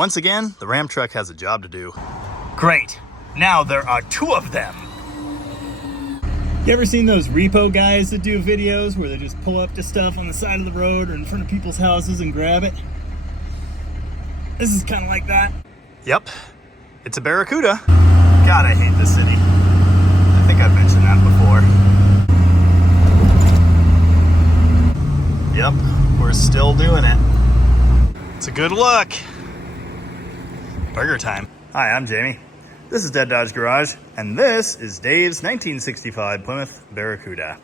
Once again, the Ram truck has a job to do. Great, now there are 2 of them. You ever seen those repo guys that do videos where they just pull up to stuff on the side of the road or in front of people's houses and grab it? This is kind of like that. Yep, it's a Barracuda. God, I hate this city. I think I've mentioned that before. Yep, we're still doing it. It's a good look. Burger time. Hi, I'm Jamie. This is Dead Dodge Garage, and this is Dave's 1965 Plymouth Barracuda.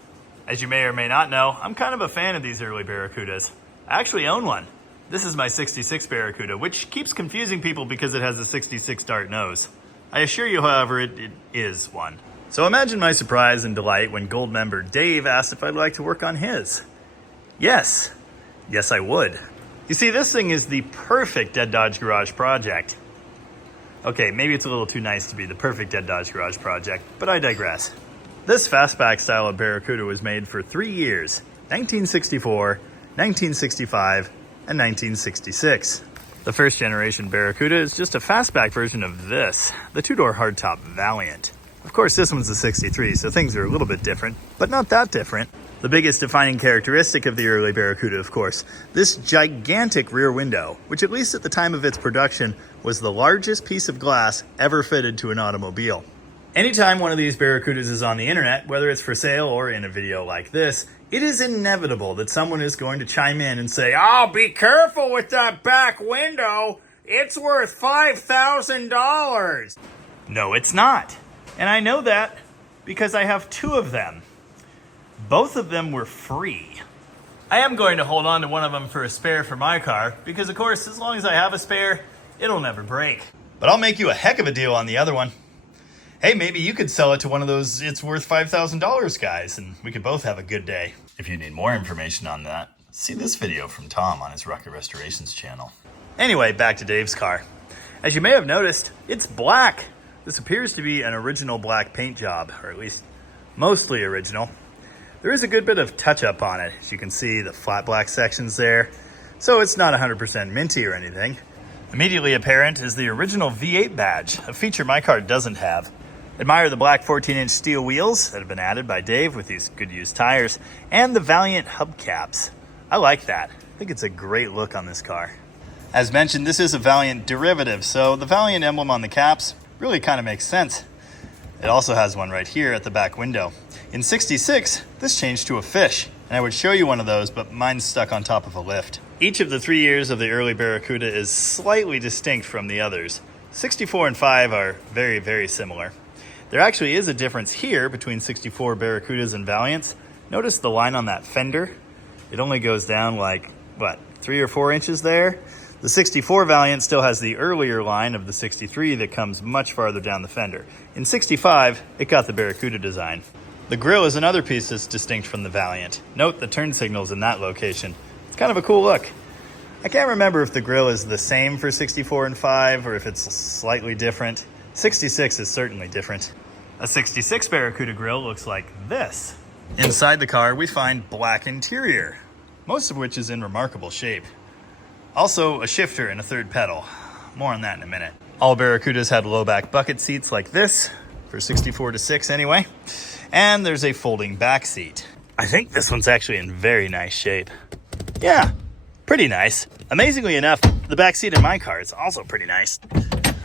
As you may or may not know, I'm kind of a fan of these early Barracudas. I actually own one. This is my 66 Barracuda, which keeps confusing people because it has a 66 dart nose. I assure you, however, it is one. So imagine my surprise and delight when Gold Member Dave asked if I'd like to work on his. Yes, I would. You see, this thing is the perfect Dead Dodge Garage project. Okay, maybe it's a little too nice to be the perfect Dead Dodge Garage project, but I digress. This fastback style of Barracuda was made for 3 years, 1964, 1965, and 1966. The first generation Barracuda is just a fastback version of this, the 2-door hardtop Valiant. Of course, this one's a 63, so things are a little bit different, but not that different. The biggest defining characteristic of the early Barracuda, of course, this gigantic rear window, which at least at the time of its production, was the largest piece of glass ever fitted to an automobile. Anytime one of these Barracudas is on the internet, whether it's for sale or in a video like this, it is inevitable that someone is going to chime in and say, "Oh, be careful with that back window. It's worth $5,000. No, it's not. And I know that because I have 2 of them. Both of them were free. I am going to hold on to one of them for a spare for my car because, of course, as long as I have a spare, it'll never break. But I'll make you a heck of a deal on the other one. Hey, maybe you could sell it to one of those "it's worth $5,000 guys, and we could both have a good day." If you need more information on that, see this video from Tom on his Rucker Restorations channel. Anyway, back to Dave's car. As you may have noticed, it's black. This appears to be an original black paint job, or at least mostly original. There is a good bit of touch-up on it. As you can see, the flat black sections there, so it's not 100% minty or anything. Immediately apparent is the original V8 badge, a feature my car doesn't have. Admire the black 14-inch steel wheels that have been added by Dave with these good used tires, and the Valiant hubcaps. I like that. I think it's a great look on this car. As mentioned, this is a Valiant derivative, so the Valiant emblem on the caps really kind of makes sense. It also has one right here at the back window. In '66, this changed to a fish, and I would show you one of those, but mine's stuck on top of a lift. Each of the 3 years of the early Barracuda is slightly distinct from the others. 64 and 5 are very, very similar. There actually is a difference here between 64 Barracudas and Valiants. Notice the line on that fender? It only goes down like, 3 or 4 inches there? The 64 Valiant still has the earlier line of the 63 that comes much farther down the fender. In 65, it got the Barracuda design. The grille is another piece that's distinct from the Valiant. Note the turn signals in that location. It's kind of a cool look. I can't remember if the grille is the same for 64 and 5 or if it's slightly different. 66 is certainly different. A 66 Barracuda grille looks like this. Inside the car, we find black interior, most of which is in remarkable shape. Also, a shifter and a third pedal. More on that in a minute. All Barracudas had low back bucket seats like this, for 64 to 6 anyway. And there's a folding back seat. I think this one's actually in very nice shape. Yeah, pretty nice. Amazingly enough, the back seat in my car is also pretty nice.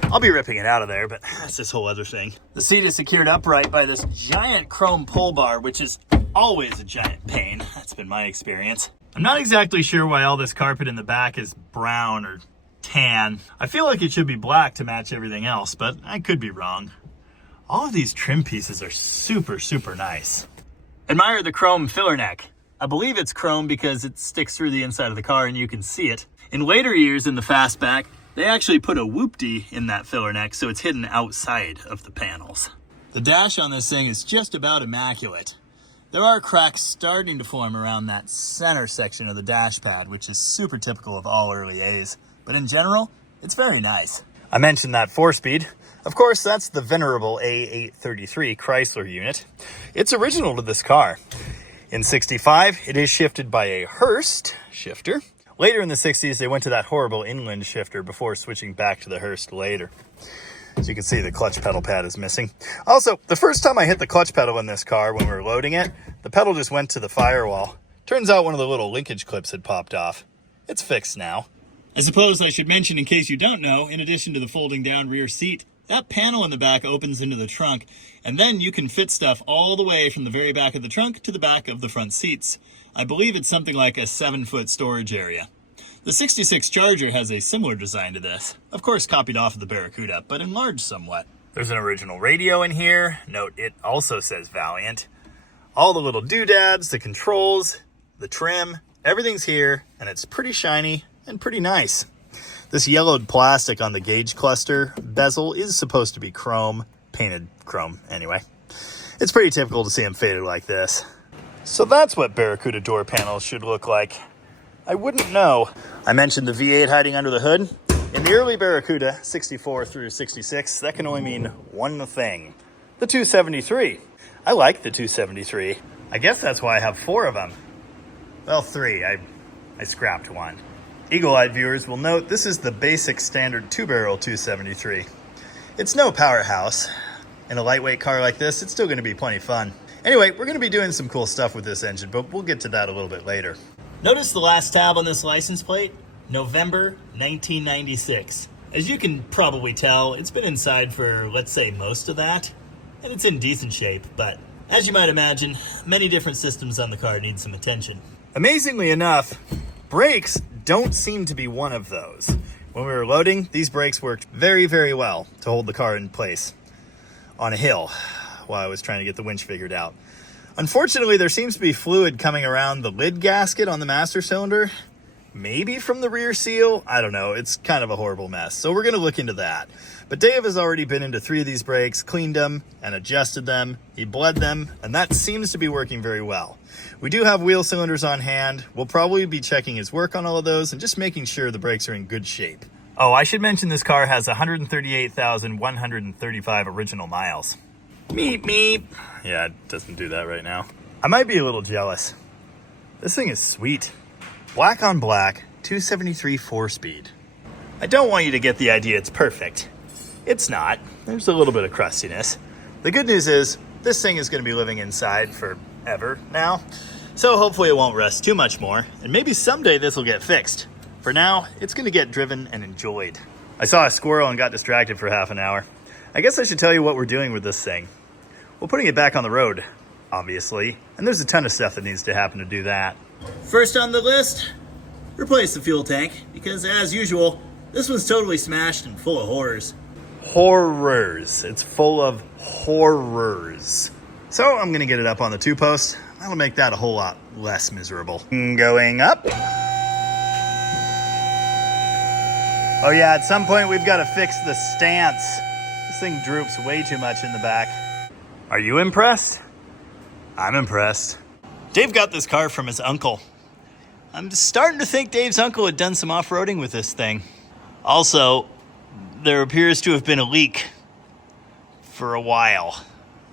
I'll be ripping it out of there, but that's this whole other thing. The seat is secured upright by this giant chrome pull bar, which is always a giant pain. That's been my experience. I'm not exactly sure why all this carpet in the back is brown or tan. I feel like it should be black to match everything else, but I could be wrong. All of these trim pieces are super, super nice. Admire the chrome filler neck. I believe it's chrome because it sticks through the inside of the car and you can see it. In later years in the fastback, they actually put a whoopty in that filler neck so it's hidden outside of the panels. The dash on this thing is just about immaculate. There are cracks starting to form around that center section of the dash pad, which is super typical of all early A's. But in general, it's very nice. I mentioned that 4-speed. Of course, that's the venerable A833 Chrysler unit. It's original to this car. In '65, it is shifted by a Hurst shifter. Later in the 60s, they went to that horrible inland shifter before switching back to the Hurst later. As you can see, the clutch pedal pad is missing. Also, the first time I hit the clutch pedal in this car when we were loading it, the pedal just went to the firewall. Turns out one of the little linkage clips had popped off. It's fixed now. I suppose I should mention, in case you don't know, in addition to the folding down rear seat, that panel in the back opens into the trunk, and then you can fit stuff all the way from the very back of the trunk to the back of the front seats. I believe it's something like a 7-foot storage area. The 66 Charger has a similar design to this. Of course copied off of the Barracuda, but enlarged somewhat. There's an original radio in here. Note, it also says Valiant. All the little doodads, the controls, the trim, everything's here, and it's pretty shiny and pretty nice. This yellowed plastic on the gauge cluster bezel is supposed to be chrome, painted chrome anyway. It's pretty typical to see them faded like this. So that's what Barracuda door panels should look like. I wouldn't know. I mentioned the V8 hiding under the hood. In the early Barracuda, 64 through 66, that can only mean one thing. The 273. I like the 273. I guess that's why I have 4 of them. Well, 3. I scrapped one. Eagle-eyed viewers will note this is the basic standard 2-barrel 273. It's no powerhouse. In a lightweight car like this, it's still going to be plenty fun. Anyway, we're going to be doing some cool stuff with this engine, but we'll get to that a little bit later. Notice the last tab on this license plate? November 1996. As you can probably tell, it's been inside for, let's say, most of that, and it's in decent shape, but as you might imagine, many different systems on the car need some attention. Amazingly enough, brakes don't seem to be one of those. When we were loading, these brakes worked very, very well to hold the car in place on a hill while I was trying to get the winch figured out. Unfortunately, there seems to be fluid coming around the lid gasket on the master cylinder. Maybe from the rear seal. I don't know. It's kind of a horrible mess. So we're going to look into that. But Dave has already been into 3 of these brakes, cleaned them, and adjusted them. He bled them, and that seems to be working very well. We do have wheel cylinders on hand. We'll probably be checking his work on all of those and just making sure the brakes are in good shape. Oh, I should mention this car has 138,135 original miles. Meep, meep. Yeah, it doesn't do that right now. I might be a little jealous. This thing is sweet. Black on black, 273 4-speed. I don't want you to get the idea it's perfect. It's not. There's a little bit of crustiness. The good news is, this thing is going to be living inside forever now. So hopefully it won't rust too much more, and maybe someday this will get fixed. For now, it's going to get driven and enjoyed. I saw a squirrel and got distracted for half an hour. I guess I should tell you what we're doing with this thing. We're putting it back on the road, obviously, and there's a ton of stuff that needs to happen to do that. First on the list, replace the fuel tank, because as usual, this one's totally smashed and full of horrors. Horrors. It's full of horrors. So I'm going to get it up on the 2-post. That'll make that a whole lot less miserable. Going up. Oh yeah, at some point we've got to fix the stance. This thing droops way too much in the back. Are you impressed? I'm impressed. Dave got this car from his uncle. I'm starting to think Dave's uncle had done some off-roading with this thing. Also, there appears to have been a leak for a while.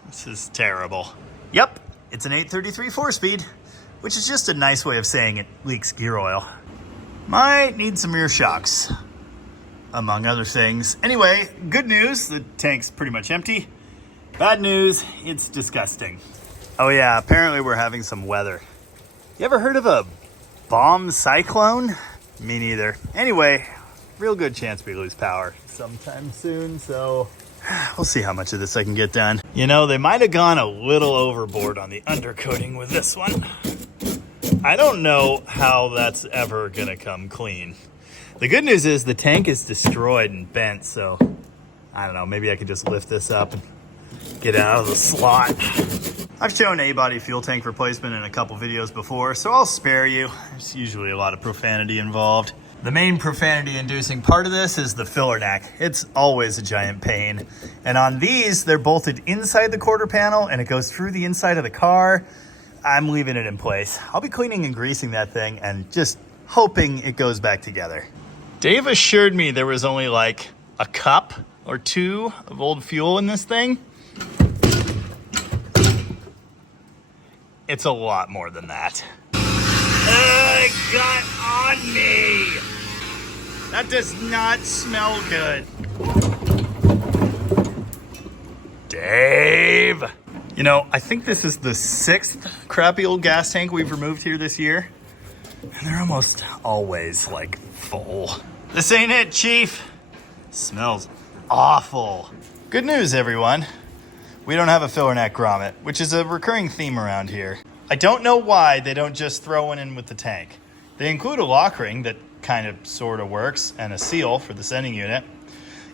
This is terrible. Yep, it's an 833 4-speed, which is just a nice way of saying it leaks gear oil. Might need some rear shocks, among other things. Anyway, good news, the tank's pretty much empty. Bad news, it's disgusting. Oh yeah, apparently we're having some weather. You ever heard of a bomb cyclone? Me neither. Anyway, real good chance we lose power sometime soon, so we'll see how much of this I can get done. You know, they might have gone a little overboard on the undercoating with this one. I don't know how that's ever gonna come clean. The good news is the tank is destroyed and bent, so I don't know, maybe I could just lift this up and get it out of the slot. I've shown A-body fuel tank replacement in a couple videos before, so I'll spare you. There's usually a lot of profanity involved. The main profanity-inducing part of this is the filler neck. It's always a giant pain. And on these, they're bolted inside the quarter panel, and it goes through the inside of the car. I'm leaving it in place. I'll be cleaning and greasing that thing and just hoping it goes back together. Dave assured me there was only like a cup or 2 of old fuel in this thing. It's a lot more than that. It got on me. That does not smell good. Dave. You know, I think this is the 6th crappy old gas tank we've removed here this year. And they're almost always like full. This ain't it, Chief. Smells awful. Good news, everyone. We don't have a filler neck grommet, which is a recurring theme around here. I don't know why they don't just throw one in with the tank. They include a lock ring that kind of sort of works and a seal for the sending unit,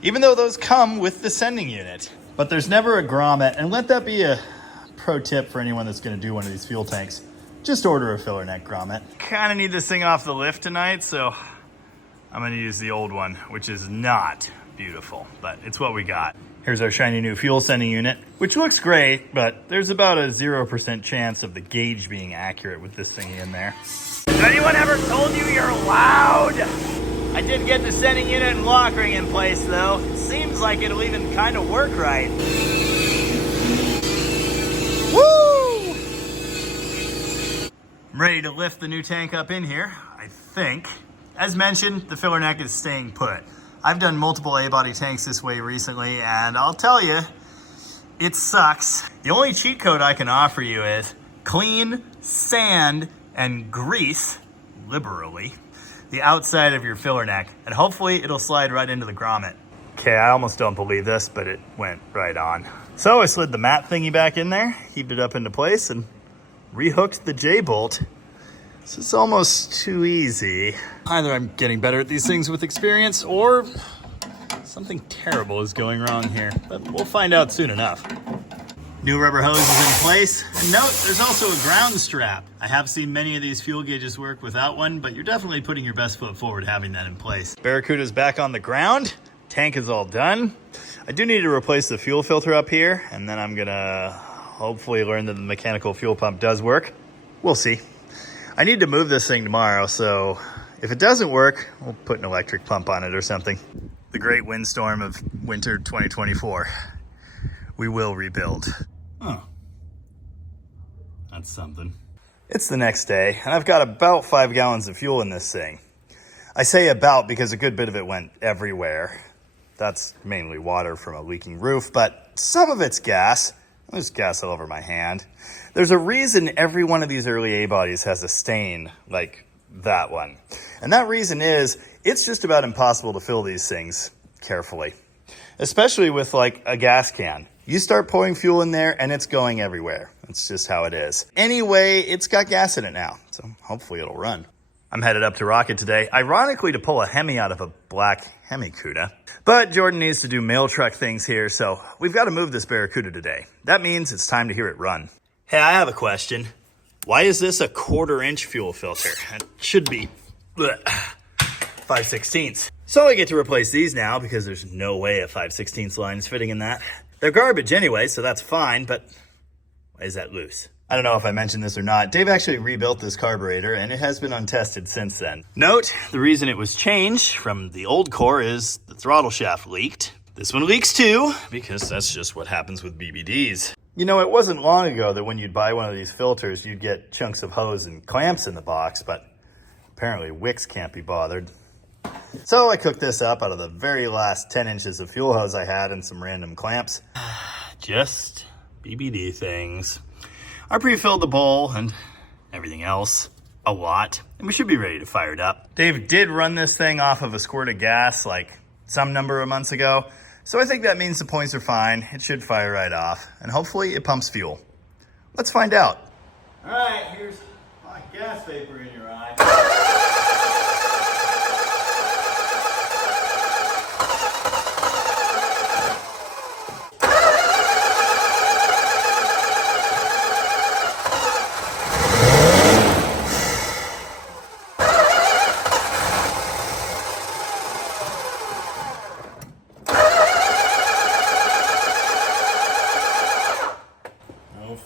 even though those come with the sending unit. But there's never a grommet, and let that be a pro tip for anyone that's going to do one of these fuel tanks. Just order a filler neck grommet. Kind of need this thing off the lift tonight, so I'm going to use the old one, which is not beautiful, but it's what we got. Here's our shiny new fuel sending unit, which looks great, but there's about a 0% chance of the gauge being accurate with this thing in there. Has anyone ever told you you're loud? I did get the sending unit and lock ring in place, though. It seems like it'll even kind of work right. Woo! I'm ready to lift the new tank up in here, I think. As mentioned, the filler neck is staying put. I've done multiple A-body tanks this way recently, and I'll tell you, it sucks. The only cheat code I can offer you is clean, sand, and grease, liberally, the outside of your filler neck, and hopefully it'll slide right into the grommet. Okay, I almost don't believe this, but it went right on. So I slid the mat thingy back in there, heaved it up into place, and rehooked the J-bolt. This is almost too easy. Either I'm getting better at these things with experience, or something terrible is going wrong here, but we'll find out soon enough. New rubber hose is in place, and note there's also a ground strap. I have seen many of these fuel gauges work without one, but you're definitely putting your best foot forward having that in place. Barracuda's back on the ground, tank is all done. I do need to replace the fuel filter up here, and then I'm gonna hopefully learn that the mechanical fuel pump does work. We'll see. I need to move this thing tomorrow, so if it doesn't work, we'll put an electric pump on it or something. The great windstorm of winter 2024. We will rebuild. Oh, that's something. It's the next day, and I've got about 5 gallons of fuel in this thing. I say about because a good bit of it went everywhere. That's mainly water from a leaking roof, but some of it's gas. There's gas all over my hand. There's a reason every one of these early A-bodies has a stain like that one. And that reason is it's just about impossible to fill these things carefully, especially with like a gas can. You start pouring fuel in there and it's going everywhere. It's just how it is. Anyway, it's got gas in it now, so hopefully it'll run. I'm headed up to Rocket today, ironically to pull a Hemi out of a black Hemi Cuda. But Jordan needs to do mail truck things here, so we've got to move this Barracuda today. That means it's time to hear it run. Hey, I have a question. Why is this a 1/4-inch fuel filter? It should be 5/16. So I get to replace these now because there's no way a 5/16 line is fitting in that. They're garbage anyway, so that's fine, but why is that loose? I don't know if I mentioned this or not. Dave actually rebuilt this carburetor, and it has been untested since then. Note, the reason it was changed from the old core is the throttle shaft leaked. This one leaks too, because that's just what happens with BBDs. You know, it wasn't long ago that when you'd buy one of these filters, you'd get chunks of hose and clamps in the box, but apparently wicks can't be bothered. So I cooked this up out of the very last 10 inches of fuel hose I had and some random clamps. Just BBD things. I pre-filled the bowl and everything else a lot, and we should be ready to fire it up. Dave did run this thing off of a squirt of gas like some number of months ago, so I think that means the points are fine. It should fire right off, and hopefully it pumps fuel. Let's find out. All right, here's my gas vapor in your eye.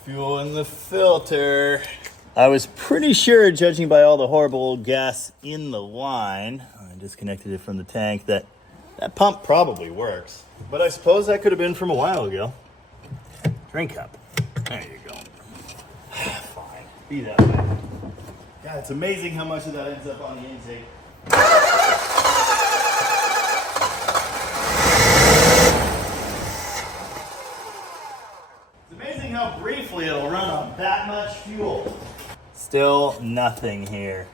Fuel in the filter. I was pretty sure, judging by all the horrible old gas in the line, I disconnected it from the tank, that pump probably works. But I suppose that could have been from a while ago. Drink up. There you go. Fine. Be that way. God, it's amazing how much of that ends up on the intake. It's amazing how briefly it'll run on that much fuel. Still nothing here.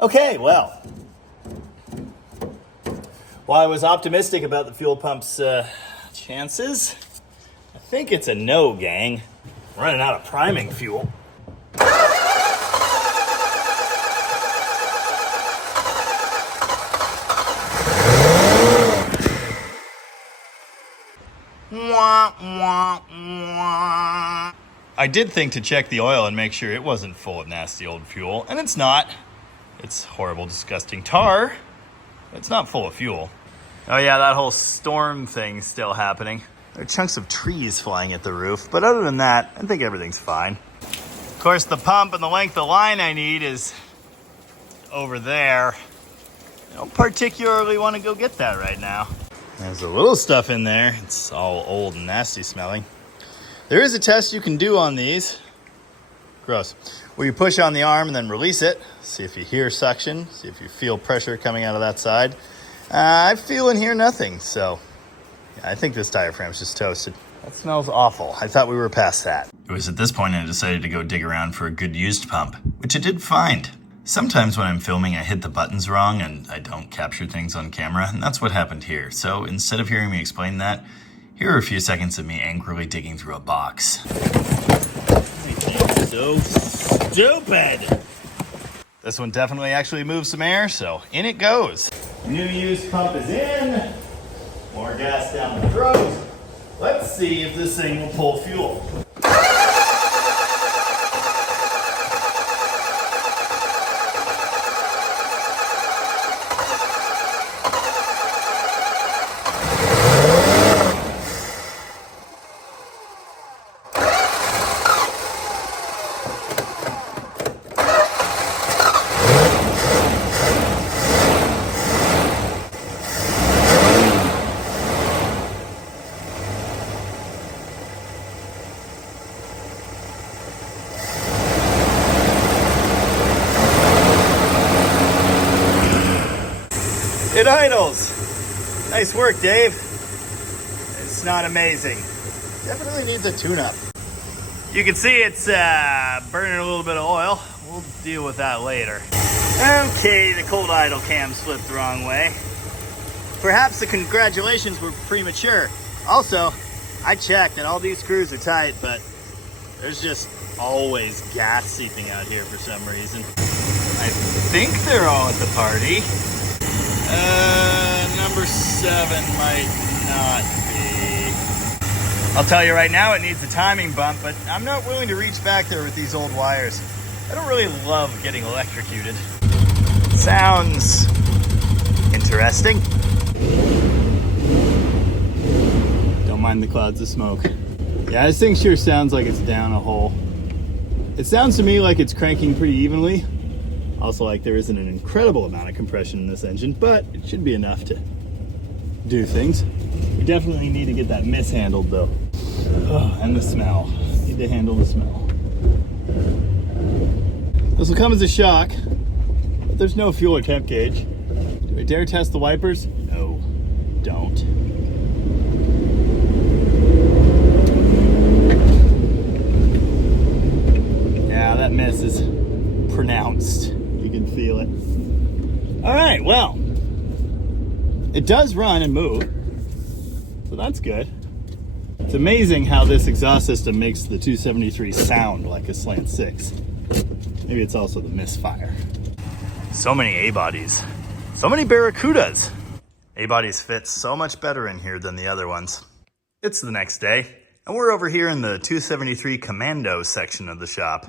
Okay, well, while I was optimistic about the fuel pump's chances, I think it's a no, gang. I'm running out of priming fuel. Wah, wah, wah. I did think to check the oil and make sure it wasn't full of nasty old fuel, and it's not. It's horrible, disgusting tar. It's not full of fuel. Oh yeah, that whole storm thing's still happening. There are chunks of trees flying at the roof, but other than that, I think everything's fine. Of course, the pump and the length of line I need is over there. I don't particularly want to go get that right now. There's a little stuff in there. It's all old and nasty smelling. There is a test you can do on these. Gross. Where you push on the arm and then release it. See if you hear suction. See if you feel pressure coming out of that side. I feel and hear nothing. So yeah, I think this diaphragm's just toasted. That smells awful. I thought we were past that. It was at this point I decided to go dig around for a good used pump, which I did find. Sometimes when I'm filming, I hit the buttons wrong and I don't capture things on camera, and that's what happened here. So instead of hearing me explain that, here are a few seconds of me angrily digging through a box. So stupid! This one definitely actually moves some air, so in it goes. New used pump is in. More gas down the throat. Let's see if this thing will pull fuel. It idles. Nice work, Dave. It's not amazing. Definitely needs a tune-up. You can see it's burning a little bit of oil. We'll deal with that later. Okay, the cold idle cam slipped the wrong way. Perhaps the congratulations were premature. Also, I checked and all these screws are tight, but there's just always gas seeping out here for some reason. I think they're all at the party. Number 7 might not be. I'll tell you right now, it needs a timing bump, but I'm not willing to reach back there with these old wires. I don't really love getting electrocuted. Sounds interesting. Don't mind the clouds of smoke. Yeah, this thing sure sounds like it's down a hole. It sounds to me like it's cranking pretty evenly. Also, like there isn't an incredible amount of compression in this engine, but it should be enough to do things. We definitely need to get that mishandled though. Oh, and the smell. Need to handle the smell. This will come as a shock, but there's no fuel or temp gauge. Do I dare test the wipers? No, don't. Yeah, that miss is pronounced. You can feel it. All right, well, it does run and move, so that's good. It's amazing how this exhaust system makes the 273 sound like a slant 6. Maybe it's also the misfire. So many A-bodies. So many Barracudas. A-bodies fit so much better in here than the other ones. It's the next day, and we're over here in the 273 Commando section of the shop.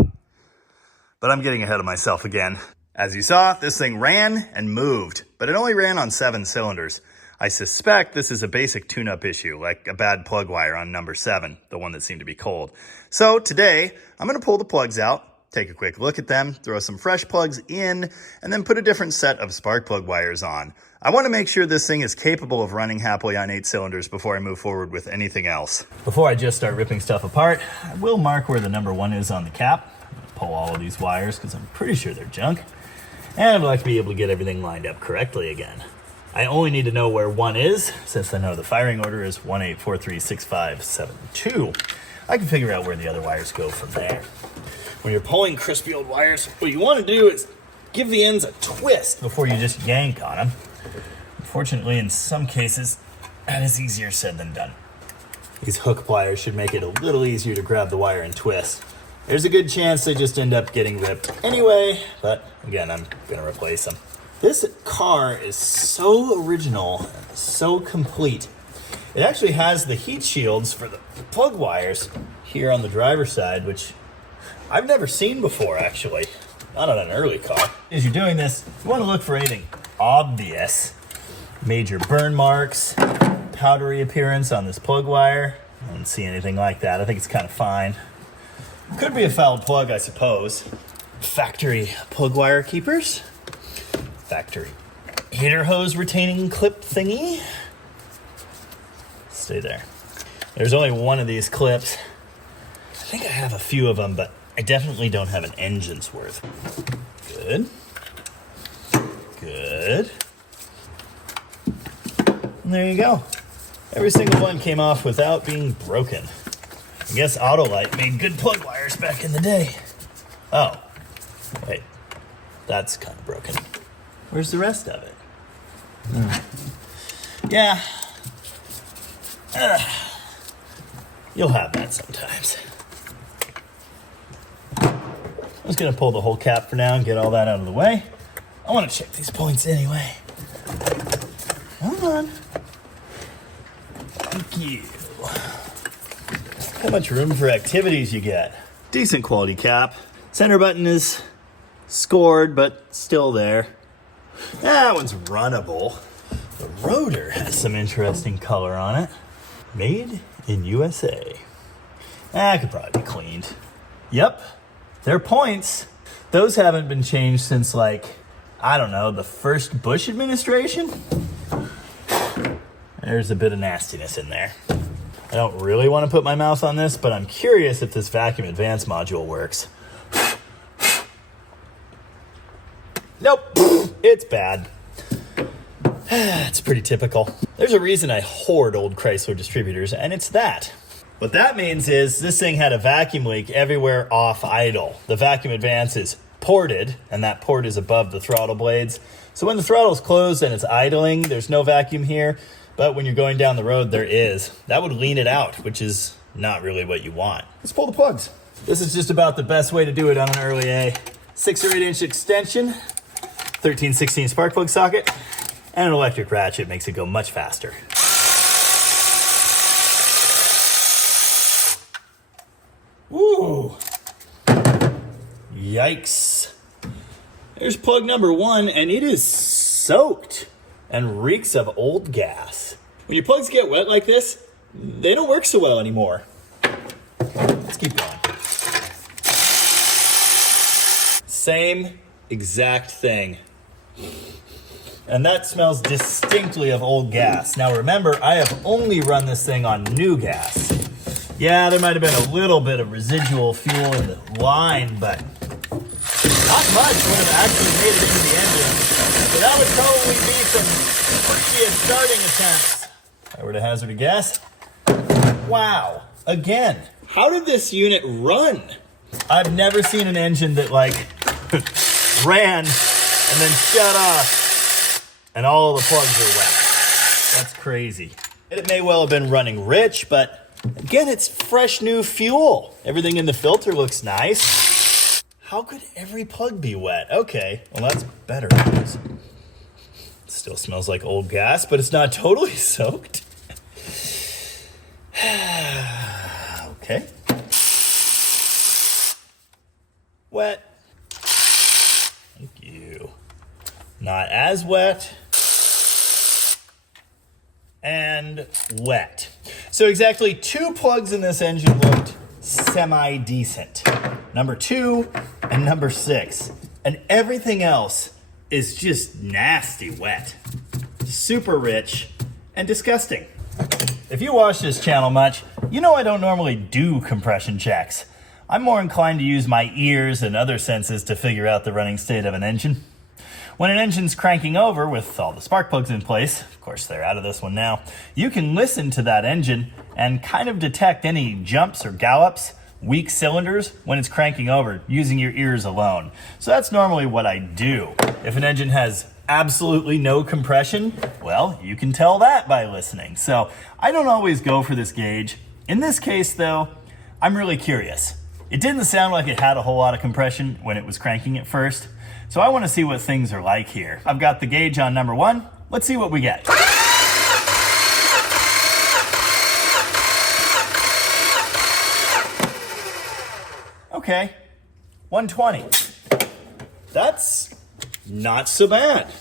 But I'm getting ahead of myself again. As you saw, this thing ran and moved, but it only ran on 7 cylinders. I suspect this is a basic tune-up issue, like a bad plug wire on number 7, the one that seemed to be cold. So today, I'm gonna pull the plugs out, take a quick look at them, throw some fresh plugs in, and then put a different set of spark plug wires on. I wanna make sure this thing is capable of running happily on 8 cylinders before I move forward with anything else. Before I just start ripping stuff apart, I will mark where the number 1 is on the cap. pull all of these wires because I'm pretty sure they're junk. And I'd like to be able to get everything lined up correctly again. I only need to know where 1 is, since I know the firing order is 18436572. I can figure out where the other wires go from there. When you're pulling crispy old wires, what you want to do is give the ends a twist before you just yank on them. Unfortunately, in some cases, that is easier said than done. These hook pliers should make it a little easier to grab the wire and twist. There's a good chance they just end up getting ripped anyway, but again, I'm gonna replace them. This car is so original, so complete. It actually has the heat shields for the plug wires here on the driver's side, which I've never seen before, actually. Not on an early car. As you're doing this, you want to look for anything obvious. Major burn marks, powdery appearance on this plug wire. I don't see anything like that. I think it's kind of fine. Could be a fouled plug, I suppose. Factory plug wire keepers. Factory heater hose retaining clip thingy. Stay there. There's only one of these clips. I think I have a few of them, but I definitely don't have an engine's worth. Good. Good. And there you go. Every single one came off without being broken. I guess Autolite made good plug wires back in the day. Oh, wait. That's kind of broken. Where's the rest of it? Yeah. You'll have that sometimes. I'm just gonna pull the whole cap for now and get all that out of the way. I want to check these points anyway. Come on. Thank you. How much room for activities you get? Decent quality cap. Center button is scored, but still there. That one's runnable. The rotor has some interesting color on it. Made in USA. That could probably be cleaned. Yep, they're points. Those haven't been changed since, like, I don't know, the first Bush administration? There's a bit of nastiness in there. I don't really want to put my mouth on this, but I'm curious if this vacuum advance module works. Nope, it's bad. It's pretty typical. There's a reason I hoard old Chrysler distributors, and it's that. What that means is this thing had a vacuum leak everywhere off idle. The vacuum advance is ported, and that port is above the throttle blades. So when the throttle's closed and it's idling, there's no vacuum here, but when you're going down the road, there is. That would lean it out, which is not really what you want. Let's pull the plugs. This is just about the best way to do it on an early A. 6 or 8 inch extension, 13/16 spark plug socket, and an electric ratchet makes it go much faster. Woo! Yikes. There's plug number 1, and it is soaked and reeks of old gas. When your plugs get wet like this, they don't work so well anymore. Let's keep going. Same exact thing. And that smells distinctly of old gas. Now remember, I have only run this thing on new gas. Yeah, there might have been a little bit of residual fuel in the line, but not much would have actually made it into the engine. So that would probably be from previous starting attempts. If I were to hazard a guess. Wow. Again, how did this unit run? I've never seen an engine that, like, ran and then shut off and all the plugs are wet. That's crazy. It may well have been running rich, but again, it's fresh new fuel. Everything in the filter looks nice. How could every plug be wet? Okay, well that's better news. It still smells like old gas, but it's not totally soaked. Okay. Wet. Thank you. Not as wet. And wet. So exactly 2 plugs in this engine looked semi-decent. Number 2 and number 6. And everything else is just nasty wet. Super rich and disgusting. If you watch this channel much, you know I don't normally do compression checks. I'm more inclined to use my ears and other senses to figure out the running state of an engine. When an engine's cranking over with all the spark plugs in place, of course they're out of this one now, you can listen to that engine and kind of detect any jumps or gallops, weak cylinders when it's cranking over using your ears alone. So that's normally what I do. If an engine has absolutely no compression, well, you can tell that by listening. So I don't always go for this gauge. In this case though, I'm really curious. It didn't sound like it had a whole lot of compression when it was cranking at first. So I want to see what things are like here. I've got the gauge on number 1. Let's see what we get. Okay, 120. That's not so bad.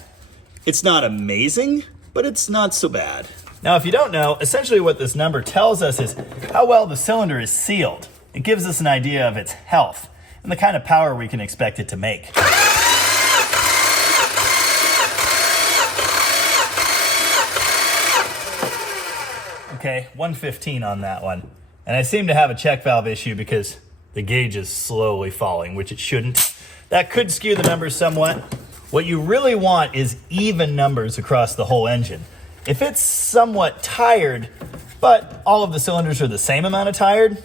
It's not amazing, but it's not so bad. Now, if you don't know, essentially what this number tells us is how well the cylinder is sealed. It gives us an idea of its health and the kind of power we can expect it to make. Okay, 115 on that one. And I seem to have a check valve issue because the gauge is slowly falling, which it shouldn't. That could skew the numbers somewhat. What you really want is even numbers across the whole engine. If it's somewhat tired, but all of the cylinders are the same amount of tired,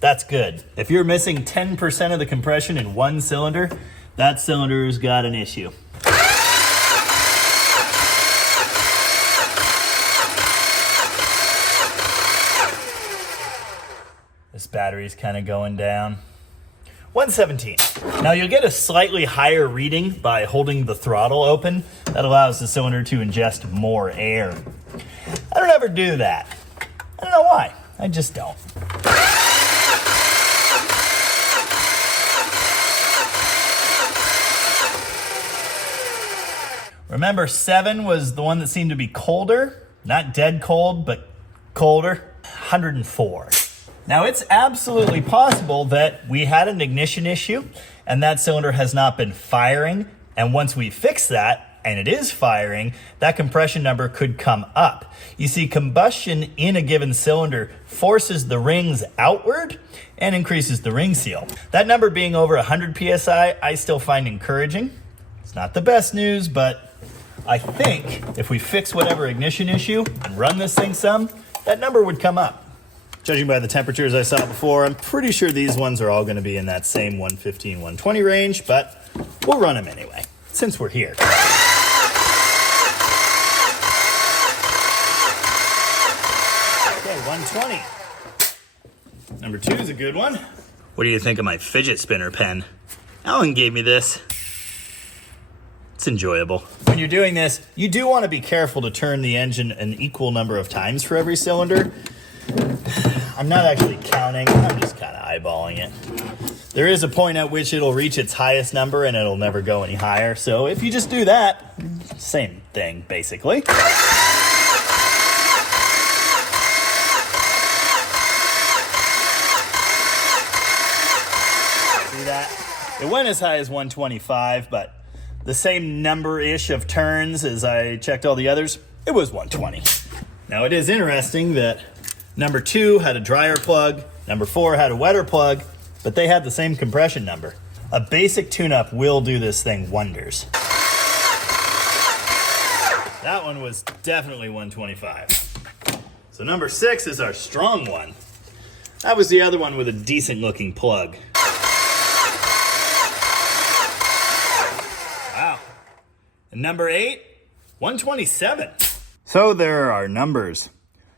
that's good. If you're missing 10% of the compression in one cylinder, that cylinder's got an issue. This battery's kind of going down. 117. Now you'll get a slightly higher reading by holding the throttle open. That allows the cylinder to ingest more air. I don't ever do that. I don't know why. I just don't. Remember, 7 was the one that seemed to be colder. Not dead cold, but colder. 104. Now, it's absolutely possible that we had an ignition issue and that cylinder has not been firing. And once we fix that, and it is firing, that compression number could come up. You see, combustion in a given cylinder forces the rings outward and increases the ring seal. That number being over 100 PSI, I still find encouraging. It's not the best news, but I think if we fix whatever ignition issue and run this thing some, that number would come up. Judging by the temperatures I saw before, I'm pretty sure these ones are all going to be in that same 115, 120 range, but we'll run them anyway, since we're here. Okay, 120. Number 2 is a good one. What do you think of my fidget spinner pen? Alan gave me this. It's enjoyable. When you're doing this, you do want to be careful to turn the engine an equal number of times for every cylinder. I'm not actually counting, I'm just kind of eyeballing it. There is a point at which it'll reach its highest number and it'll never go any higher. So if you just do that, same thing basically. See that? It went as high as 125, but the same number-ish of turns as I checked all the others, it was 120. Now it is interesting that number 2 had a drier plug, number 4 had a wetter plug, but they had the same compression number. A basic tune-up will do this thing wonders. That one was definitely 125. So number 6 is our strong one. That was the other one with a decent-looking plug. Wow. And number 8, 127. So there are our numbers.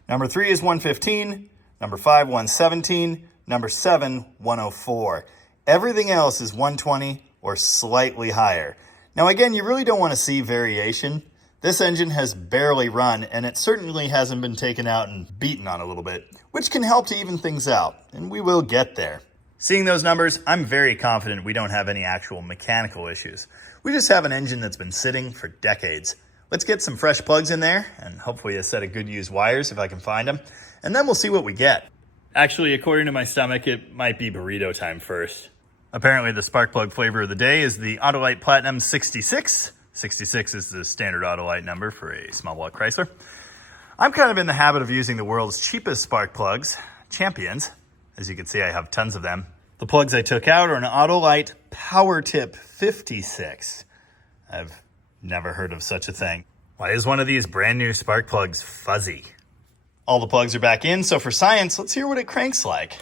Number 3 is 115, number 5, 117, number 7, 104. Everything else is 120 or slightly higher. Now again, you really don't want to see variation. This engine has barely run, and it certainly hasn't been taken out and beaten on a little bit, which can help to even things out, and we will get there. Seeing those numbers, I'm very confident we don't have any actual mechanical issues. We just have an engine that's been sitting for decades. Let's get some fresh plugs in there, and hopefully a set of good used wires if I can find them, and then we'll see what we get. Actually, according to my stomach, it might be burrito time first. Apparently the spark plug flavor of the day is the Autolite Platinum 66. 66 is the standard Autolite number for a small block Chrysler. I'm kind of in the habit of using the world's cheapest spark plugs, Champions. As you can see, I have tons of them. The plugs I took out are an Autolite Power Tip 56. I've never heard of such a thing. Why is one of these brand new spark plugs fuzzy? All the plugs are back in, so for science, let's hear what it cranks like.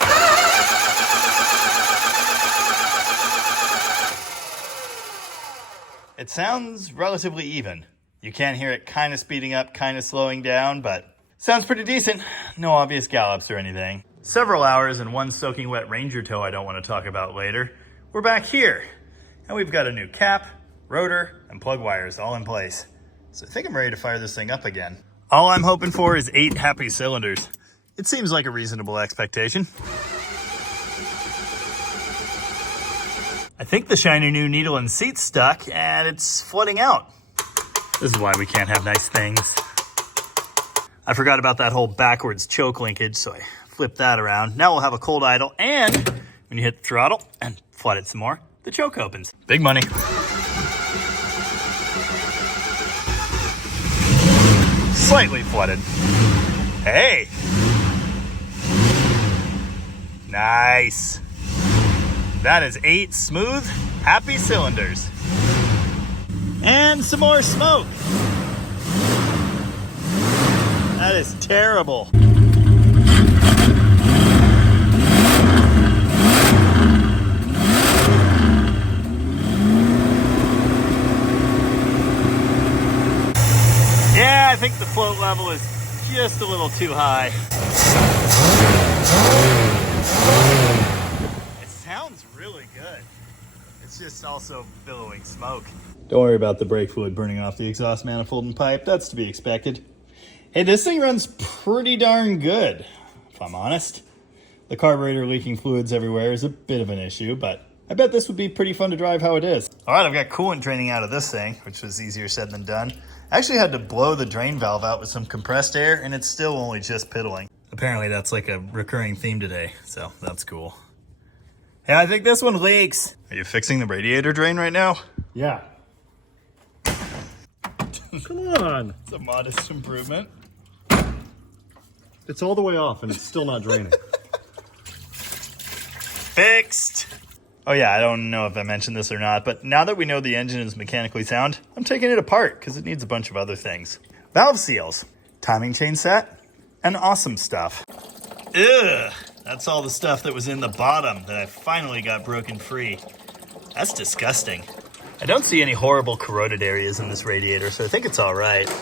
It sounds relatively even. You can hear it kind of speeding up, kind of slowing down, but sounds pretty decent. No obvious gallops or anything. Several hours and one soaking wet Ranger tow I don't want to talk about later. We're back here, and we've got a new cap, rotor, and plug wires all in place. So I think I'm ready to fire this thing up again. All I'm hoping for is 8 happy cylinders. It seems like a reasonable expectation. I think the shiny new needle and seat's stuck, and it's flooding out. This is why we can't have nice things. I forgot about that whole backwards choke linkage, so I flipped that around. Now we'll have a cold idle, and when you hit the throttle and flood it some more, the choke opens. Big money. Slightly flooded. Hey! Nice. That is 8 smooth, happy cylinders. And some more smoke. That is terrible. Yeah, I think the float level is just a little too high. It sounds really good. It's just also billowing smoke. Don't worry about the brake fluid burning off the exhaust manifold and pipe. That's to be expected. Hey, this thing runs pretty darn good, if I'm honest. The carburetor leaking fluids everywhere is a bit of an issue, but I bet this would be pretty fun to drive how it is. All right, I've got coolant draining out of this thing, which was easier said than done. I actually had to blow the drain valve out with some compressed air, and it's still only just piddling. Apparently that's like a recurring theme today, so that's cool. Hey, I think this one leaks. Are you fixing the radiator drain right now? Yeah. Come on. It's a modest improvement. It's all the way off and it's still not draining. Fixed. Oh yeah, I don't know if I mentioned this or not, but now that we know the engine is mechanically sound, I'm taking it apart because it needs a bunch of other things. Valve seals, timing chain set, and awesome stuff. Ugh, that's all the stuff that was in the bottom that I finally got broken free. That's disgusting. I don't see any horrible corroded areas in this radiator, so I think it's all right.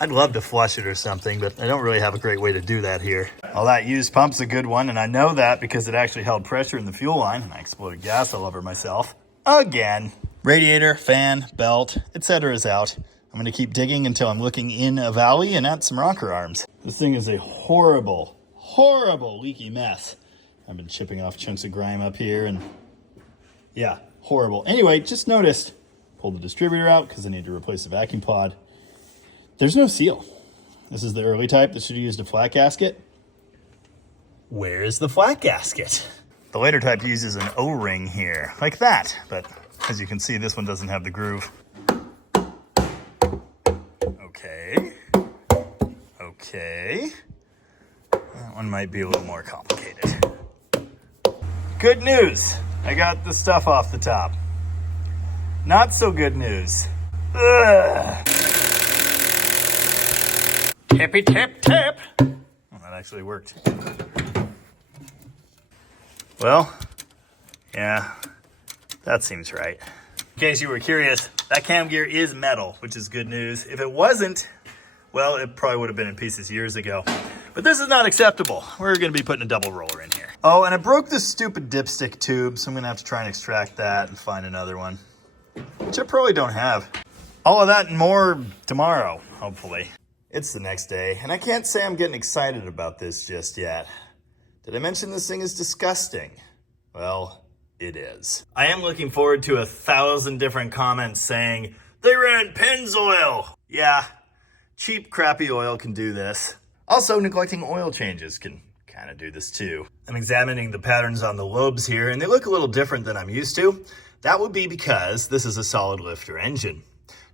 I'd love to flush it or something, but I don't really have a great way to do that here. Well, that used pump's a good one, and I know that because it actually held pressure in the fuel line, and I exploded gas all over myself. Again. Radiator, fan, belt, etc. is out. I'm going to keep digging until I'm looking in a valley and at some rocker arms. This thing is a horrible, horrible leaky mess. I've been chipping off chunks of grime up here, and yeah, horrible. Anyway, just noticed, pulled the distributor out because I need to replace the vacuum pod. There's no seal. This is the early type that should have used a flat gasket. Where is the flat gasket? The later type uses an O-ring here, like that. But as you can see, this one doesn't have the groove. Okay. Okay. That one might be a little more complicated. Good news. I got the stuff off the top. Not so good news. Ugh. Tippy tip tip. Well, that actually worked. Well, yeah, that seems right. In case you were curious, that cam gear is metal, which is good news. If it wasn't, well, it probably would have been in pieces years ago. But this is not acceptable. We're going to be putting a double roller in here. Oh, and I broke this stupid dipstick tube, so I'm going to have to try and extract that and find another one, which I probably don't have. All of that and more tomorrow, hopefully. It's the next day, and I can't say I'm getting excited about this just yet. Did I mention this thing is disgusting? Well, it is. I am looking forward to 1,000 different comments saying, they ran Pennzoil! Yeah, cheap, crappy oil can do this. Also, neglecting oil changes can kind of do this too. I'm examining the patterns on the lobes here, and they look a little different than I'm used to. That would be because this is a solid lifter engine.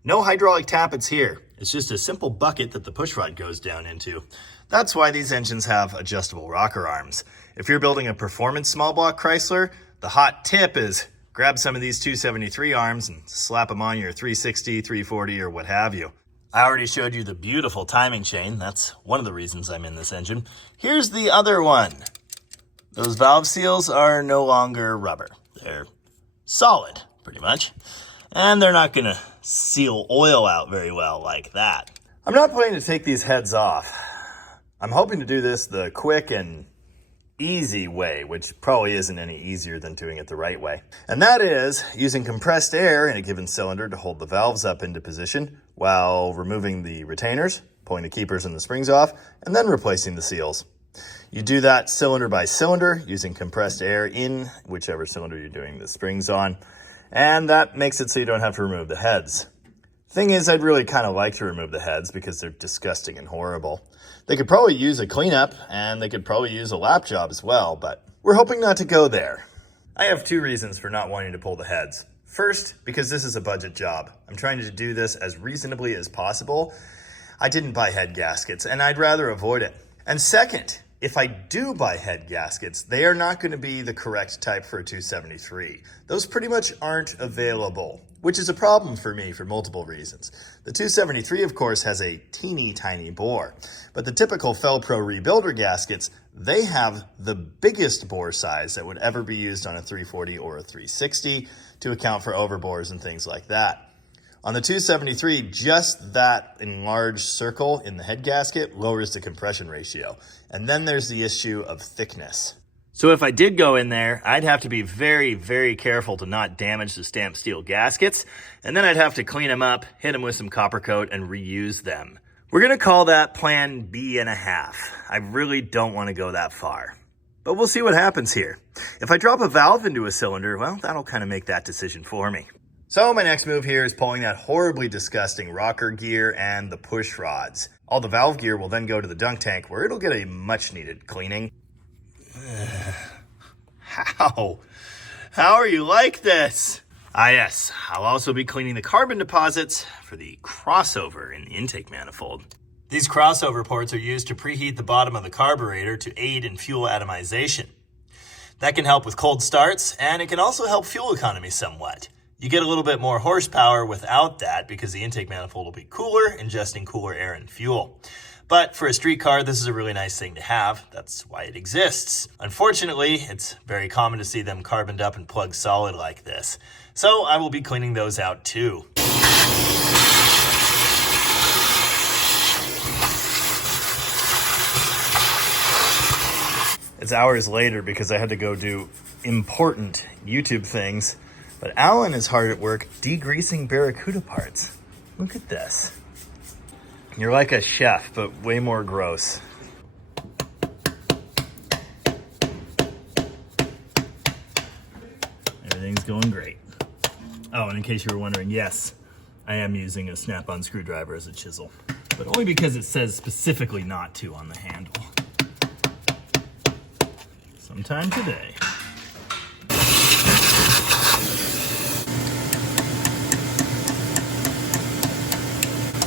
No hydraulic tappets here. It's just a simple bucket that the pushrod goes down into. That's why these engines have adjustable rocker arms. If you're building a performance small block Chrysler, the hot tip is grab some of these 273 arms and slap them on your 360, 340, or what have you. I already showed you the beautiful timing chain. That's one of the reasons I'm in this engine. Here's the other one. Those valve seals are no longer rubber. They're solid, pretty much. And they're not gonna seal oil out very well like that. I'm not planning to take these heads off. I'm hoping to do this the quick and easy way, which probably isn't any easier than doing it the right way. And that is using compressed air in a given cylinder to hold the valves up into position while removing the retainers, pulling the keepers and the springs off, and then replacing the seals. You do that cylinder by cylinder using compressed air in whichever cylinder you're doing the springs on, and that makes it so you don't have to remove the heads. Thing is, I'd really kind of like to remove the heads because they're disgusting and horrible. They could probably use a cleanup, and they could probably use a lap job as well, but we're hoping not to go there. I have two reasons for not wanting to pull the heads. First, because this is a budget job. I'm trying to do this as reasonably as possible. I didn't buy head gaskets, and I'd rather avoid it. And second, if I do buy head gaskets, they are not going to be the correct type for a 273. Those pretty much aren't available, which is a problem for me for multiple reasons. The 273, of course, has a teeny tiny bore, but the typical Felpro rebuilder gaskets, they have the biggest bore size that would ever be used on a 340 or a 360 to account for overbores and things like that. On the 273, just that enlarged circle in the head gasket lowers the compression ratio. And then there's the issue of thickness. So if I did go in there, I'd have to be very, very careful to not damage the stamped steel gaskets. And then I'd have to clean them up, hit them with some copper coat, and reuse them. We're going to call that plan B.5. I really don't want to go that far. But we'll see what happens here. If I drop a valve into a cylinder, well, that'll kind of make that decision for me. So my next move here is pulling that horribly disgusting rocker gear and the push rods. All the valve gear will then go to the dunk tank where it'll get a much needed cleaning. How? How are you like this? Ah yes, I'll also be cleaning the carbon deposits for the crossover in the intake manifold. These crossover ports are used to preheat the bottom of the carburetor to aid in fuel atomization. That can help with cold starts, and it can also help fuel economy somewhat. You get a little bit more horsepower without that because the intake manifold will be cooler, ingesting cooler air and fuel. But for a street car, this is a really nice thing to have. That's why it exists. Unfortunately, it's very common to see them carboned up and plugged solid like this. So I will be cleaning those out too. It's hours later because I had to go do important YouTube things. But Alan is hard at work degreasing Barracuda parts. Look at this. You're like a chef, but way more gross. Everything's going great. Oh, and in case you were wondering, yes, I am using a snap-on screwdriver as a chisel, but only because it says specifically not to on the handle. Sometime today.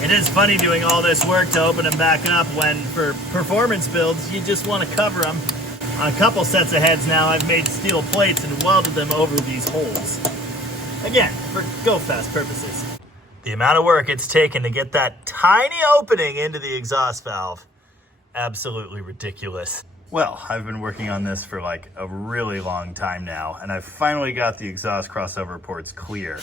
It is funny doing all this work to open them back up when, for performance builds, you just want to cover them. On a couple sets of heads now, I've made steel plates and welded them over these holes. Again, for go-fast purposes. The amount of work it's taken to get that tiny opening into the exhaust valve, absolutely ridiculous. Well, I've been working on this for like a really long time now, and I've finally got the exhaust crossover ports clear.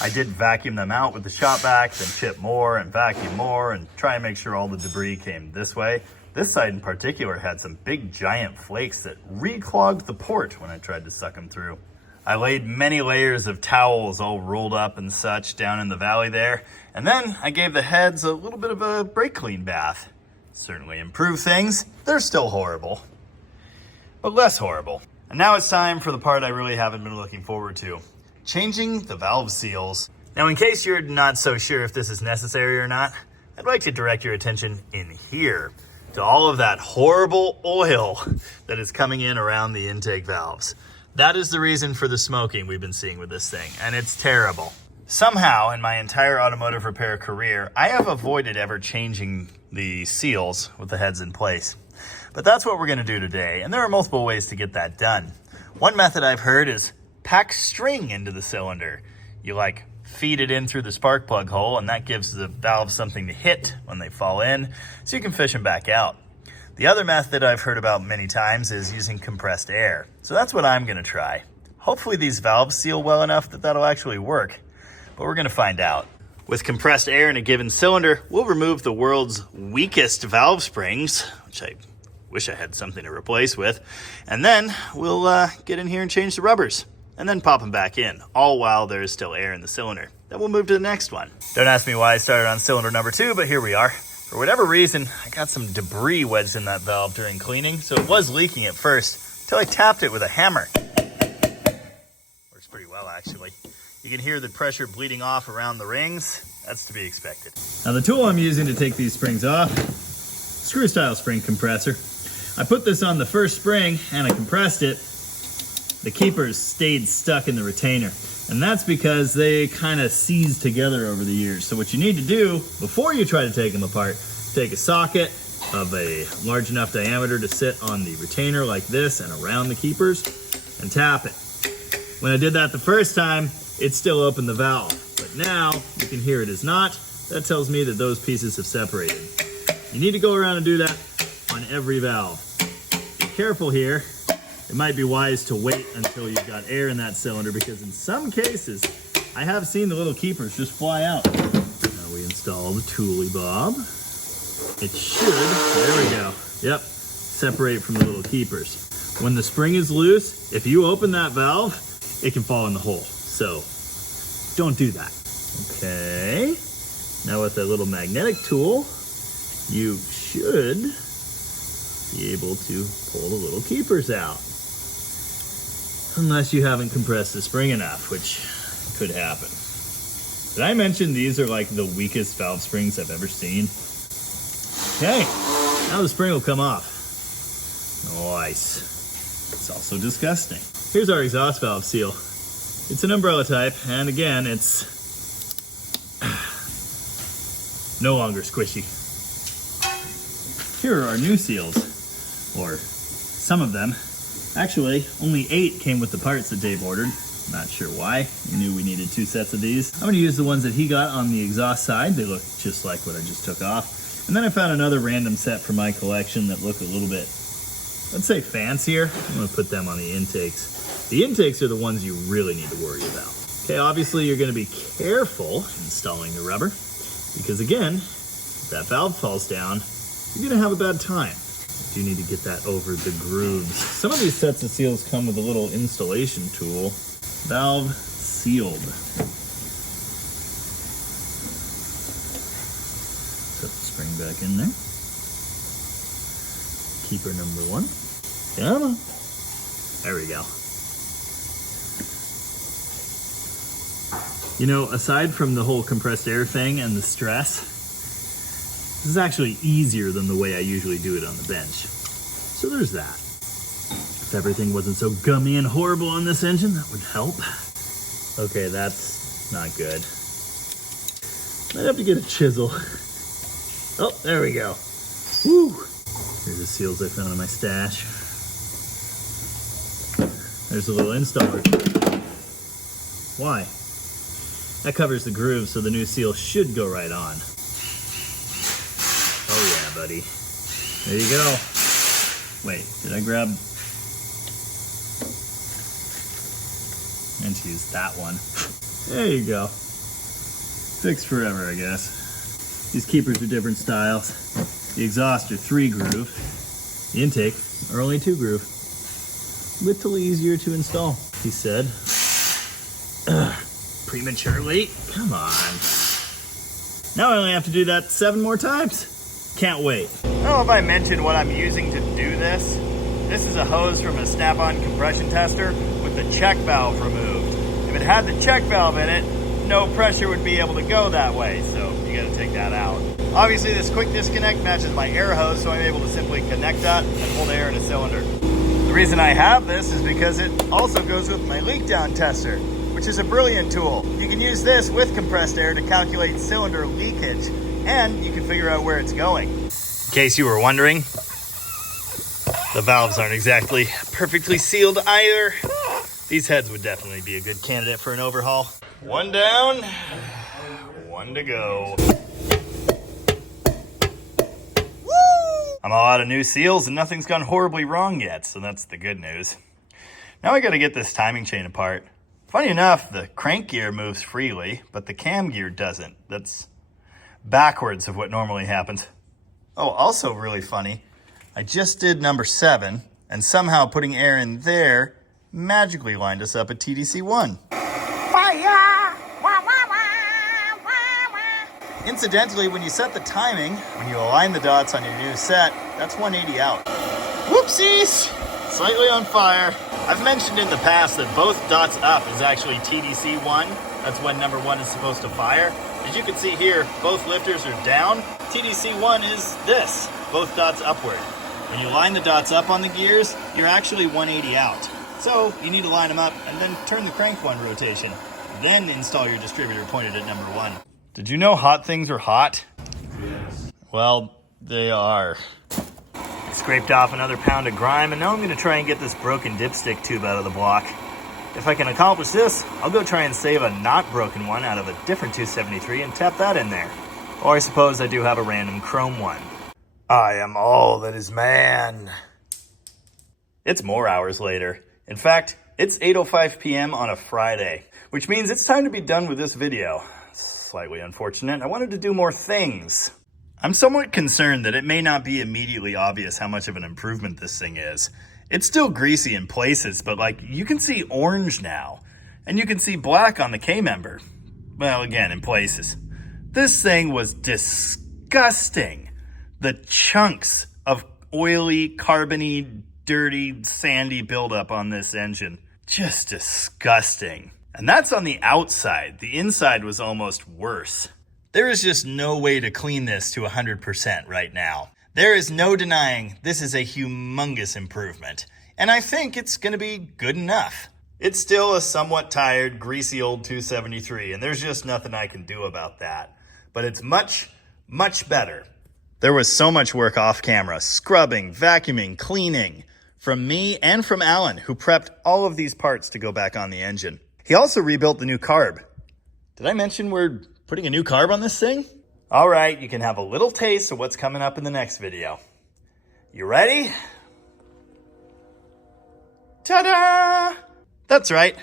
I did vacuum them out with the shop vac, then chip more and vacuum more and try and make sure all the debris came this way. This side in particular had some big giant flakes that reclogged the port when I tried to suck them through. I laid many layers of towels all rolled up and such down in the valley there, and then I gave the heads a little bit of a brake clean bath. Certainly improved things. They're still horrible, but less horrible. And now it's time for the part I really haven't been looking forward to. Changing the valve seals. Now, in case you're not so sure if this is necessary or not, I'd like to direct your attention in here to all of that horrible oil that is coming in around the intake valves. That is the reason for the smoking we've been seeing with this thing, and it's terrible. Somehow, in my entire automotive repair career, I have avoided ever changing the seals with the heads in place. But that's what we're going to do today, and there are multiple ways to get that done. One method I've heard is pack string into the cylinder. You feed it in through the spark plug hole, and that gives the valves something to hit when they fall in, so you can fish them back out. The other method I've heard about many times is using compressed air. So that's what I'm going to try. Hopefully these valves seal well enough that that'll actually work, but we're going to find out. With compressed air in a given cylinder, we'll remove the world's weakest valve springs, which I wish I had something to replace with, and then we'll get in here and change the rubbers, and then pop them back in, all while there's still air in the cylinder. Then we'll move to the next one. Don't ask me why I started on cylinder number 2, but here we are. For whatever reason, I got some debris wedged in that valve during cleaning, so it was leaking at first, until I tapped it with a hammer. Works pretty well, actually. You can hear the pressure bleeding off around the rings. That's to be expected. Now the tool I'm using to take these springs off, screw style spring compressor. I put this on the first spring and I compressed it. The keepers stayed stuck in the retainer. And that's because they kind of seized together over the years. So what you need to do before you try to take them apart, take a socket of a large enough diameter to sit on the retainer like this and around the keepers and tap it. When I did that the first time, it still opened the valve. But now you can hear it is not. That tells me that those pieces have separated. You need to go around and do that on every valve. Be careful here. It might be wise to wait until you've got air in that cylinder, because in some cases, I have seen the little keepers just fly out. Now we install the toolie bob. It should, there we go. Yep, separate from the little keepers. When the spring is loose, if you open that valve, it can fall in the hole. So don't do that. Okay, now with that little magnetic tool, you should be able to pull the little keepers out. Unless you haven't compressed the spring enough, which could happen. Did I mention these are the weakest valve springs I've ever seen? Okay, now the spring will come off. Nice. It's also disgusting. Here's our exhaust valve seal. It's an umbrella type, and again, it's no longer squishy. Here are our new seals, or some of them. Actually, only 8 came with the parts that Dave ordered. Not sure why. He knew we needed 2 sets of these. I'm going to use the ones that he got on the exhaust side. They look just like what I just took off. And then I found another random set from my collection that look a little bit, let's say, fancier. I'm going to put them on the intakes. The intakes are the ones you really need to worry about. Okay, obviously you're going to be careful installing the rubber, because again, if that valve falls down, you're going to have a bad time. You need to get that over the grooves. Some of these sets of seals come with a little installation tool. Valve sealed. Set the spring back in there. Keeper number 1. Come on. There we go. You know, aside from the whole compressed air thing and the stress, this is actually easier than the way I usually do it on the bench. So there's that. If everything wasn't so gummy and horrible on this engine, that would help. Okay, that's not good. Might have to get a chisel. Oh, there we go. Woo! Here's the seals I found in my stash. There's a little installer. Why? That covers the groove, so the new seal should go right on. Oh yeah, buddy. There you go. Wait, did I grab? And use that one. There you go. Fixed forever, I guess. These keepers are different styles. The exhaust are 3 groove. The intake are only 2 groove. Little easier to install, he said. Prematurely. Come on. Now I only have to do that 7 more times. Can't wait. I don't know if I mentioned what I'm using to do this. This is a hose from a snap-on compression tester with the check valve removed. If it had the check valve in it, no pressure would be able to go that way, so you gotta take that out. Obviously this quick disconnect matches my air hose, so I'm able to simply connect that and hold air in a cylinder. The reason I have this is because it also goes with my leak down tester. which is a brilliant tool. You can use this with compressed air to calculate cylinder leakage, and you can figure out where it's going. In case you were wondering, the valves aren't exactly perfectly sealed either. These heads would definitely be a good candidate for an overhaul. One down, one to go. I'm all out of new seals and nothing's gone horribly wrong yet, so that's the good news. Now I gotta get this timing chain apart. Funny enough, the crank gear moves freely, but the cam gear doesn't. That's backwards of what normally happens. Oh, also really funny, I just did number 7, and somehow putting air in there magically lined us up at TDC1. Fire! Incidentally, when you set the timing, when you align the dots on your new set, that's 180 out. Whoopsies! Slightly on fire. I've mentioned in the past that both dots up is actually TDC1. That's when number 1 is supposed to fire. As you can see here, both lifters are down. TDC1 is this, both dots upward. When you line the dots up on the gears, you're actually 180 out. So you need to line them up and then turn the crank one rotation. Then install your distributor pointed at number 1. Did you know hot things are hot? Yes. Well, they are. I scraped off another pound of grime, and now I'm going to try and get this broken dipstick tube out of the block. If I can accomplish this, I'll go try and save a not broken one out of a different 273 and tap that in there. Or I suppose I do have a random chrome one. I am all that is man. It's more hours later. In fact, it's 8:05 p.m. on a Friday, which means it's time to be done with this video. Slightly unfortunate. I wanted to do more things. I'm somewhat concerned that it may not be immediately obvious how much of an improvement this thing is. It's still greasy in places, but like you can see orange now, and you can see black on the K member. Well, again, in places. This thing was disgusting. The chunks of oily, carbony, dirty, sandy buildup on this engine. Just disgusting. And that's on the outside. The inside was almost worse. There is just no way to clean this to 100% right now. There is no denying this is a humongous improvement. And I think it's going to be good enough. It's still a somewhat tired, greasy old 273, and there's just nothing I can do about that. But it's much, much better. There was so much work off camera, scrubbing, vacuuming, cleaning, from me and from Alan, who prepped all of these parts to go back on the engine. He also rebuilt the new carb. Did I mention we're putting a new carb on this thing? All right, you can have a little taste of what's coming up in the next video. You ready? Ta-da! That's right,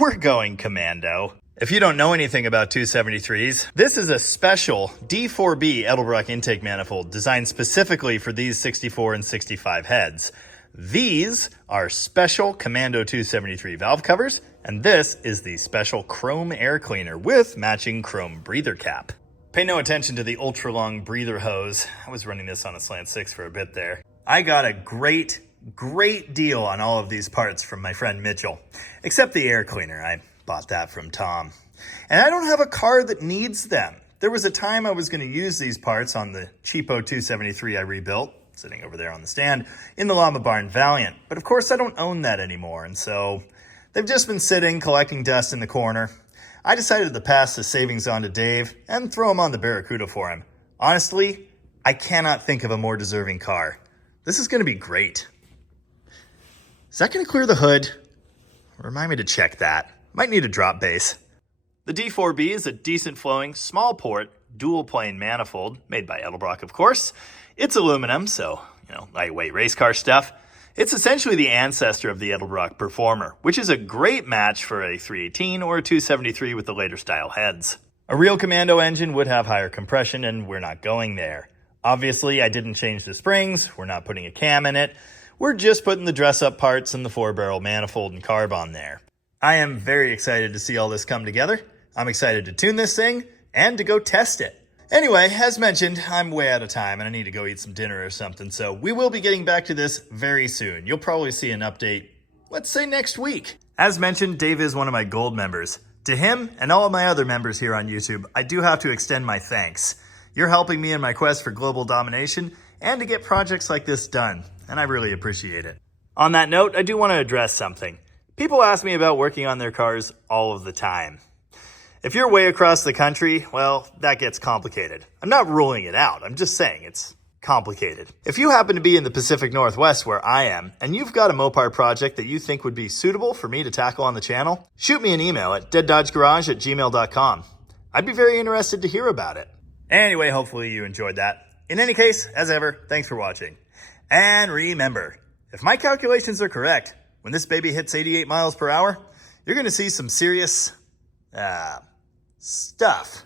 we're going commando. If you don't know anything about 273s, this is a special D4B Edelbrock intake manifold designed specifically for these 64 and 65 heads. These are special Commando 273 valve covers, and this is the special chrome air cleaner with matching chrome breather cap. Pay no attention to the ultra long breather hose. I was running this on a slant 6 for a bit there. I got a great deal on all of these parts from my friend Mitchell, except the air cleaner. I bought that from Tom. And I don't have a car that needs them. There was a time I was going to use these parts on the cheapo 273 I rebuilt, sitting over there on the stand, in the Llama Barn Valiant. But of course I don't own that anymore, and so they've just been sitting, collecting dust in the corner. I decided to pass the savings on to Dave and throw them on the Barracuda for him. Honestly, I cannot think of a more deserving car. This is going to be great. Is that going to clear the hood? Remind me to check that. Might need a drop base. The D4B is a decent flowing, small port, dual plane manifold, made by Edelbrock, of course. It's aluminum, so, lightweight race car stuff. It's essentially the ancestor of the Edelbrock Performer, which is a great match for a 318 or a 273 with the later style heads. A real Commando engine would have higher compression, and we're not going there. Obviously, I didn't change the springs, we're not putting a cam in it, we're just putting the dress-up parts and the 4-barrel manifold and carb on there. I am very excited to see all this come together. I'm excited to tune this thing and to go test it. Anyway, as mentioned, I'm way out of time and I need to go eat some dinner or something, so we will be getting back to this very soon. You'll probably see an update, let's say next week. As mentioned, Dave is one of my gold members. To him and all of my other members here on YouTube, I do have to extend my thanks. You're helping me in my quest for global domination and to get projects like this done, and I really appreciate it. On that note, I do want to address something. People ask me about working on their cars all of the time. If you're way across the country, well, that gets complicated. I'm not ruling it out. I'm just saying it's complicated. If you happen to be in the Pacific Northwest where I am, and you've got a Mopar project that you think would be suitable for me to tackle on the channel, shoot me an email at deaddodgegarage@gmail.com. I'd be very interested to hear about it. Anyway, hopefully you enjoyed that. In any case, as ever, thanks for watching. And remember, if my calculations are correct, when this baby hits 88 miles per hour, you're going to see some serious stuff.